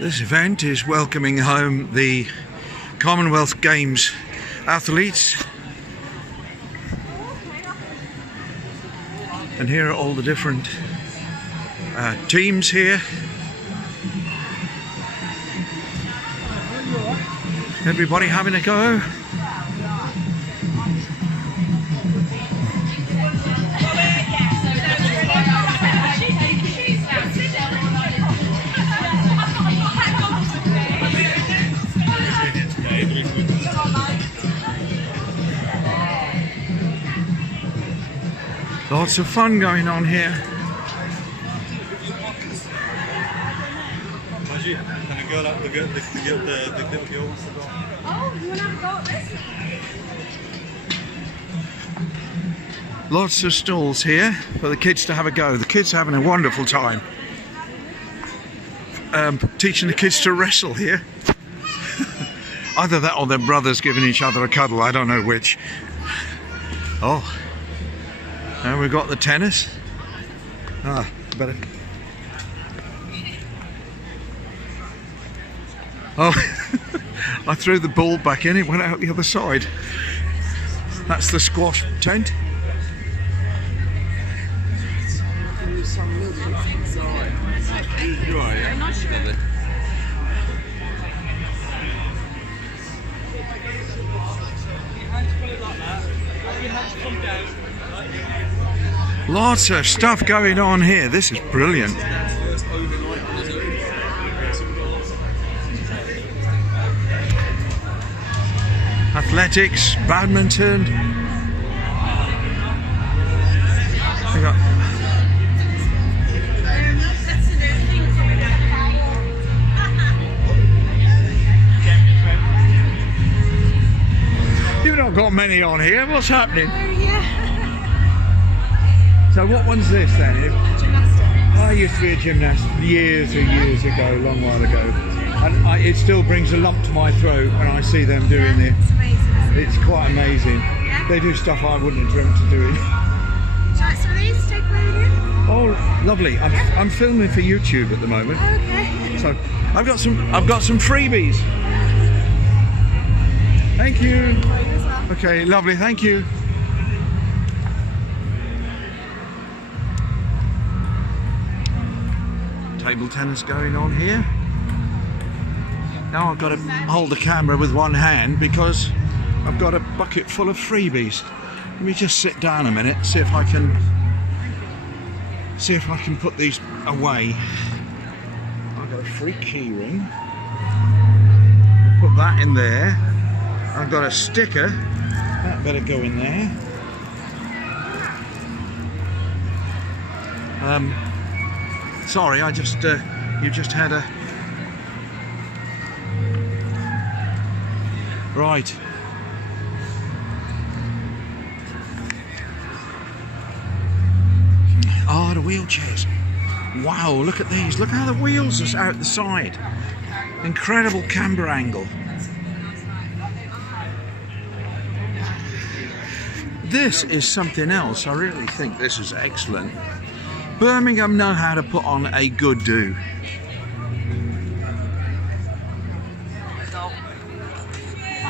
This event is welcoming home the Commonwealth Games Athletes. And here are all the different teams here. Everybody having a go. Lots of fun going on here. Lots of stalls here for the kids to have a go. The kids are having a wonderful time. Teaching the kids to wrestle here. Either that or their brothers giving each other a cuddle, I don't know which. Oh. And we've got the tennis. Better. Oh, I threw the ball back in, it went out the other side. That's the squash tent. Lots of stuff going on here. This is brilliant. Athletics, badminton. We got You've not got many on here. What's happening? So what one's this then? Gymnastics. I used to be a gymnast years and years ago, a long while ago. And it still brings a lump to my throat when I see them doing it. It's amazing. It's quite amazing. Yeah. They do stuff I wouldn't have dreamt of doing. Shall I some of these to take away with you? Oh, lovely. I'm filming for YouTube at the moment. Okay. So I've got some freebies. Thank you. You as well. Okay, lovely, thank you. Table tennis going on here. Now I've got to hold the camera with one hand because I've got a bucket full of freebies. Let me just sit down a minute, see if I can put these away. I've got a free key ring. Put that in there. I've got a sticker. That better go in there. Sorry, I just you just had a right. Oh, the wheelchairs. Wow, look at these. Look how the wheels are out the side. Incredible camber angle. This is something else. I really think this is excellent. Birmingham know how to put on a good do.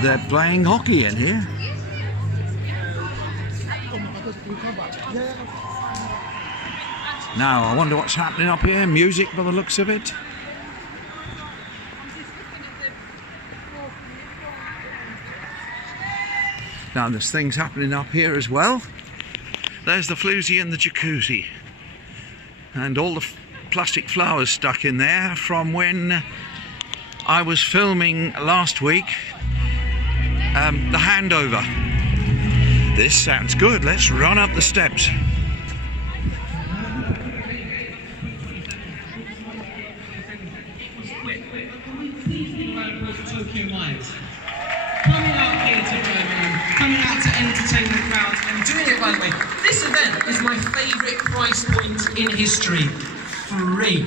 They're playing hockey in here. Now, I wonder what's happening up here. Music by the looks of it. Now, there's things happening up here as well. There's the floozy and the jacuzzi. And all the plastic flowers stuck in there from when I was filming last week the handover. This sounds good. Let's run up the steps. Coming out here to Birmingham, coming out to entertain the crowd and doing it, by the way. This event is my favourite price point in history. Free.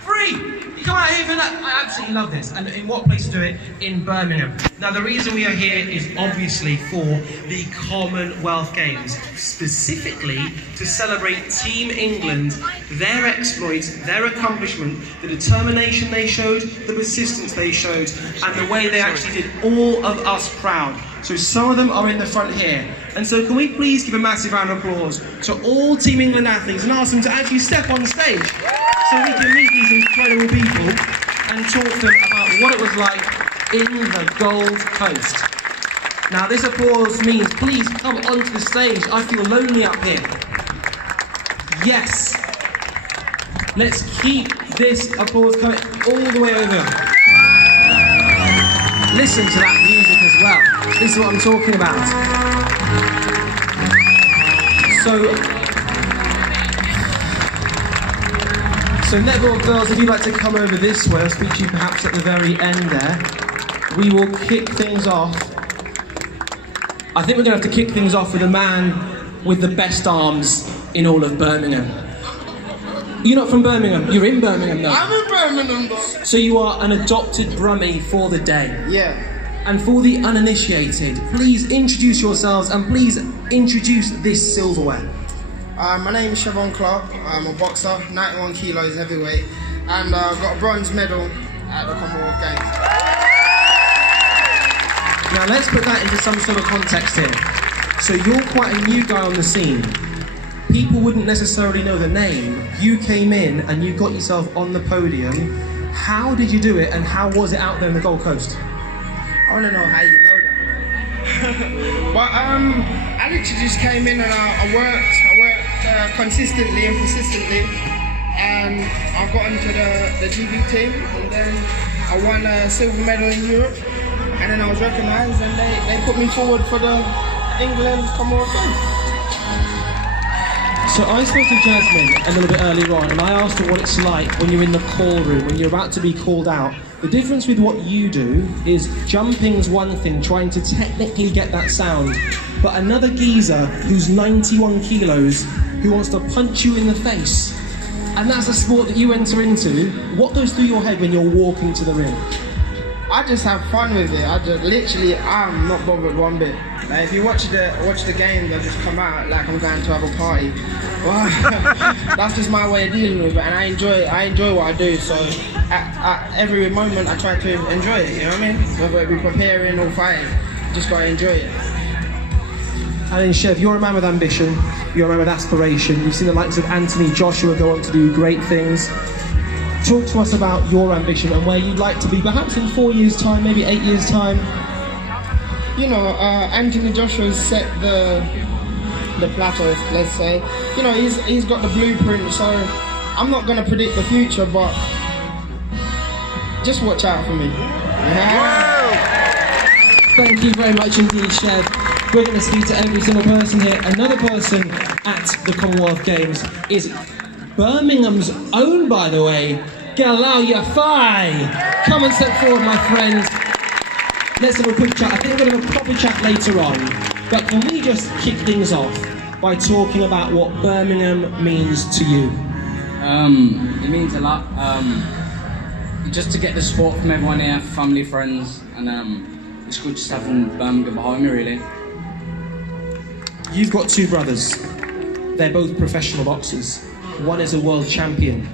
Free! free. You come out here for that. I absolutely love this. And in what place to do it? In Birmingham. Now, the reason we are here is obviously for the Commonwealth Games, specifically to celebrate Team England, their exploits, their accomplishment, the determination they showed, the persistence they showed, and the way they actually did all of us proud. So some of them are in the front here. And so can we please give a massive round of applause to all Team England athletes and ask them to actually step on stage so we can meet these incredible people and talk to them about what it was like in the Gold Coast. Now this applause means please come onto the stage. I feel lonely up here. Yes. Let's keep this applause coming all the way over. Listen to that music as well. This is what I'm talking about. So netball girls, if you'd like to come over this way, I'll speak to you perhaps at the very end there. We will kick things off. I think we're going to have to kick things off with a man with the best arms in all of Birmingham. You're not from Birmingham, you're in Birmingham though. I'm in Birmingham though. So you are an adopted Brummie for the day. Yeah. And for the uninitiated, please introduce yourselves and please introduce this silverware. My name is Siobhan Clark. I'm a boxer, 91 kilos heavyweight, and got a bronze medal at the Commonwealth Games. Now let's put that into some sort of context here. So you're quite a new guy on the scene. People wouldn't necessarily know the name. You came in and you got yourself on the podium. How did you do it and how was it out there in the Gold Coast? I want to know how you know that. But I literally just came in and I worked consistently and persistently, and I got into the GB team, and then I won a silver medal in Europe, and then I was recognised and they put me forward for the England Commonwealth Games. So I spoke to Jasmine a little bit earlier on and I asked her what it's like when you're in the call room, when you're about to be called out. The difference with what you do is jumping's one thing, trying to technically get that sound, but another geezer who's 91 kilos who wants to punch you in the face, and that's a sport that you enter into. What goes through your head when you're walking to the ring? I just have fun with it. I'm not bothered one bit. Like, if you watch the games, I just come out like I'm going to have a party. Well, that's just my way of dealing with it, and I enjoy what I do. So at every moment, I try to enjoy it. You know what I mean? Whether it be preparing or fighting, just gotta enjoy it. And then Chev, you're a man with ambition. You're a man with aspiration. You've seen the likes of Anthony Joshua go on to do great things. Talk to us about your ambition and where you'd like to be, perhaps in 4 years' time, maybe 8 years' time. You know, Anthony Joshua's set the plateau, let's say. You know, he's got the blueprint, so I'm not going to predict the future, but just watch out for me. Thank you very much indeed, Chev. We're going to speak to every single person here. Another person at the Commonwealth Games is Birmingham's own, by the way, Galau Yafai. Come and step forward, my friends. Let's have a quick chat. I think we're going to have a proper chat later on. But can we just kick things off by talking about what Birmingham means to you? It means a lot. Just to get the support from everyone here, family, friends, and it's good just having Birmingham behind me, really. You've got two brothers. They're both professional boxers. One is a world champion.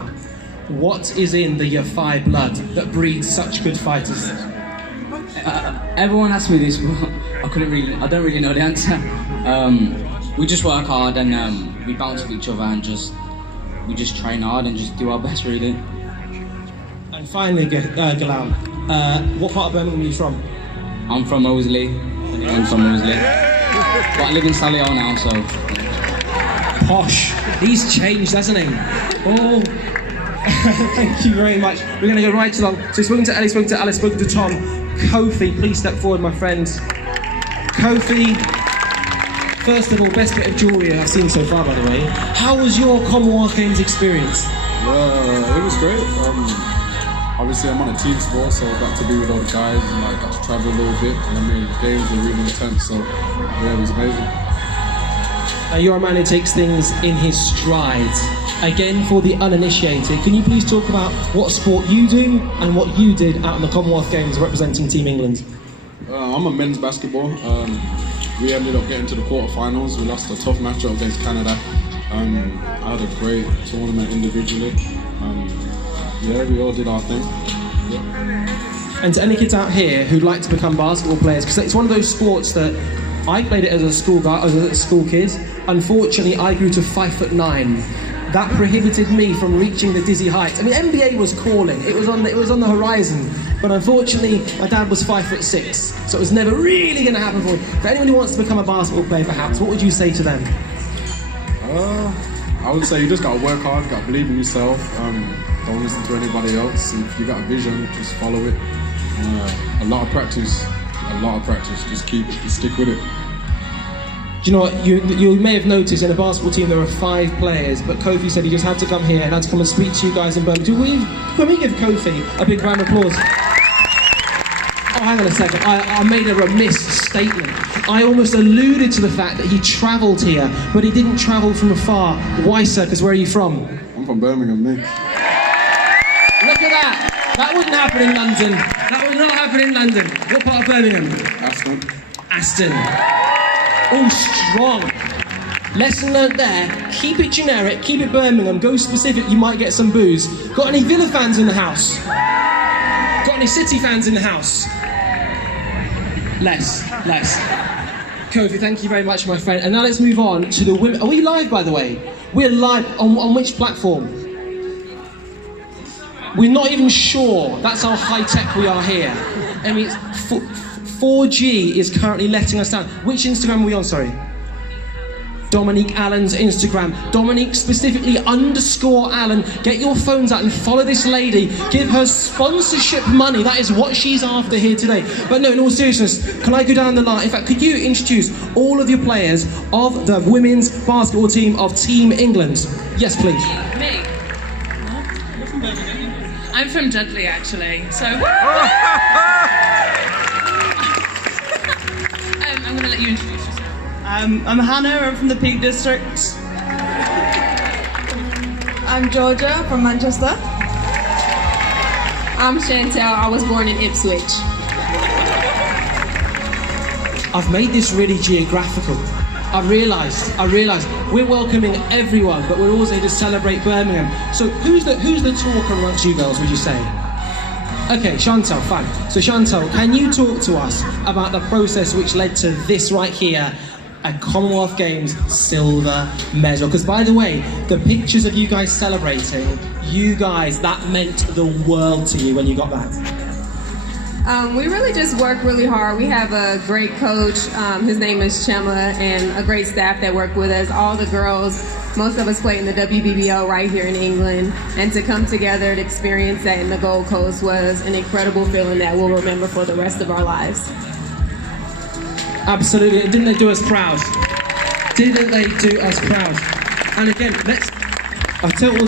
What is in the Yafai blood that breeds such good fighters? Everyone asks me this, but I don't really know the answer. We just work hard and we bounce off each other and we just train hard and just do our best, really. And finally, Galau, what part of Birmingham are you from? I'm from Moseley. I'm from Moseley. But I live in Solihull now, so... Posh. He's changed, hasn't he? Oh. Thank you very much. We're going to go right along. So spoken to Ellie, spoken to Alice, spoken to Tom. Kofi, please step forward, my friend. Kofi, first of all, best bit of jewellery I've seen so far, by the way. How was your Commonwealth Games experience? It was great. Obviously, I'm on a team sport, so I got to be with all the guys and I got to travel a little bit. And I mean, the games were really intense, so yeah, it was amazing. Now, you're a man who takes things in his stride. Again, for the uninitiated, can you please talk about what sport you do and what you did out in the Commonwealth Games representing Team England? I'm a men's basketball. We ended up getting to the quarterfinals. We lost a tough matchup against Canada. I had a great tournament individually. Yeah, we all did our thing. Yeah. And to any kids out here who'd like to become basketball players, because it's one of those sports that I played it as a school kid. Unfortunately, I grew to 5'9". That prohibited me from reaching the dizzy heights. I mean, NBA was calling. It was on the horizon. But unfortunately, my dad was 5'6", so it was never really going to happen for me. For anyone who wants to become a basketball player, perhaps, what would you say to them? I would say you just got to work hard, got to believe in yourself. Don't listen to anybody else. If you got a vision, just follow it. A lot of practice. Just keep it, just stick with it. Do you know what, you may have noticed in a basketball team there are 5 players, but Kofi said he just had to come here and had to come and speak to you guys in Birmingham. Can we give Kofi a big round of applause? Oh, hang on a second, I made a remiss statement. I almost alluded to the fact that he travelled here, but he didn't travel from afar. Why, sir? Because where are you from? I'm from Birmingham, mate. Look at that! That wouldn't happen in London. That would not happen in London. What part of Birmingham? Aston. Oh, strong. Lesson learnt there. Keep it generic, keep it Birmingham, go specific, you might get some booze. Got any Villa fans in the house? Got any City fans in the house? Less. Kofi, thank you very much, my friend. And now let's move on to the women. Are we live, by the way? We're live on which platform? We're not even sure. That's how high-tech we are here. I mean, 4G is currently letting us down. Which Instagram are we on, sorry? Dominique Allen's Instagram. Dominique specifically _Allen. Get your phones out and follow this lady. Give her sponsorship money. That is what she's after here today. But no, in all seriousness, can I go down the line? In fact, could you introduce all of your players of the women's basketball team of Team England? Yes, please. Me? I'm from Dudley, actually. So. I'm going to let you introduce yourself. I'm Hannah, I'm from the Peak District. I'm Georgia from Manchester. I'm Chantel. I was born in Ipswich. I've made this really geographical. I realised we're welcoming everyone, but we're also here to celebrate Birmingham. So who's the talker amongst you girls, would you say? Okay, Chantal, fine. So Chantal, can you talk to us about the process which led to this right here, a Commonwealth Games silver medal? Because by the way, the pictures of you guys celebrating, that meant the world to you when you got that. We really just work really hard. We have a great coach, his name is Chema, and a great staff that work with us. All the girls, most of us play in the WBBL right here in England, and to come together to experience that in the Gold Coast was an incredible feeling that we'll remember for the rest of our lives. Absolutely, and didn't they do us proud? Didn't they do us proud? And again, I'll tell all